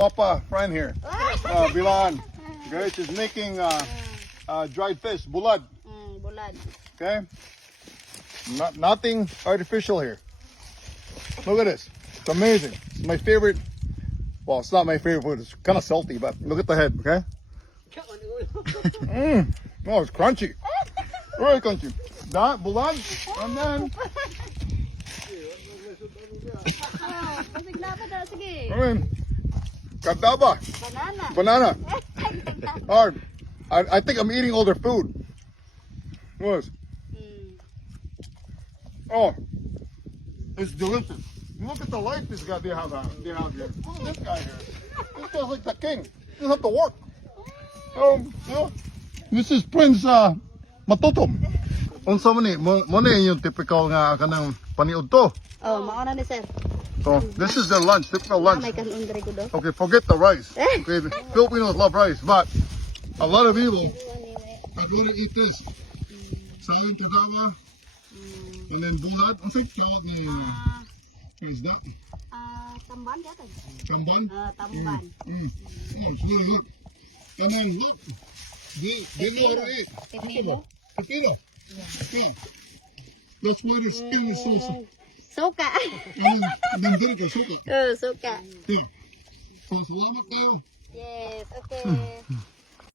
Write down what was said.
Papa friend here, Bilaan. Okay, she's making dried fish, bulad. Bulad. Okay, nothing artificial here. Look at this. It's amazing. It's my favorite. Well, it's not my favorite food. It's kind of salty, but look at the head. Okay. Oh, it's crunchy. Very crunchy. That bulad, and then. I mean, kadaba. Banana. Hard. I think I'm eating all their food. What? Oh, it's delicious. Look at the life this guy they have here. Look at this guy here. This guy's like the king. He doesn't have to work. This is Prince Matotom. Unsa man ni mo yung typical nga kanang paniud to. Oh, mauna ni sir. So this is their lunch, typical lunch. May kanon diri ko do. Okay, forget the rice. Okay, Filipinos love rice, but a lot of people I'd rather eat this. Sayang kadawa, and then bulad. Ang say tawag ni is that? Tamban yata. Tamban? Tamban. Oh, it's really good. And then look, they know how to eat. Pipino. Pipino. Yeah. That's why their skin is so. Suka. And then vinegar, suka. Suka. Yeah. So salamat kayo. Yes, okay.